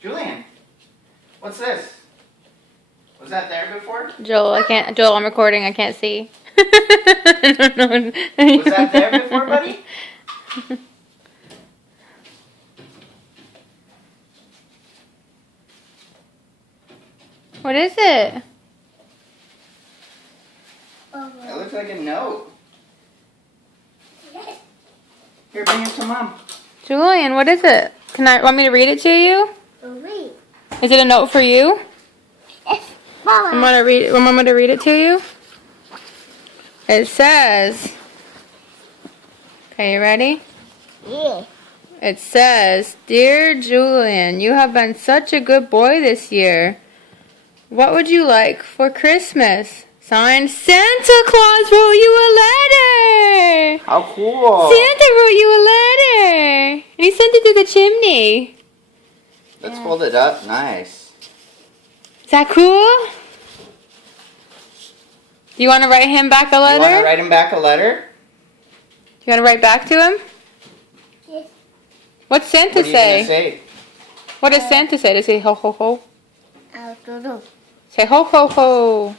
Julian, what's this? Was that there before? Joel, I'm recording. I can't see. Was that there before, buddy? What is it? It looks like a note. Here, bring it to Mom. Julian, what is it? Want me to read it to you? Is it a note for you? I'm gonna read. Want me to read it to you? It says. Okay, you ready? Yeah. It says, "Dear Julian, you have been such a good boy this year. What would you like for Christmas?" Signed, Santa Claus wrote you a letter. How cool. Santa wrote you a letter. And he sent it to the chimney. Let's fold it up. Nice. Is that cool? Do you want to write him back a You want to letter? write him back a letter? You want to write back to him? Yes. What's Santa What are you going to say? say? What does Santa say? Does he say ho ho ho? I don't know. Say ho ho ho.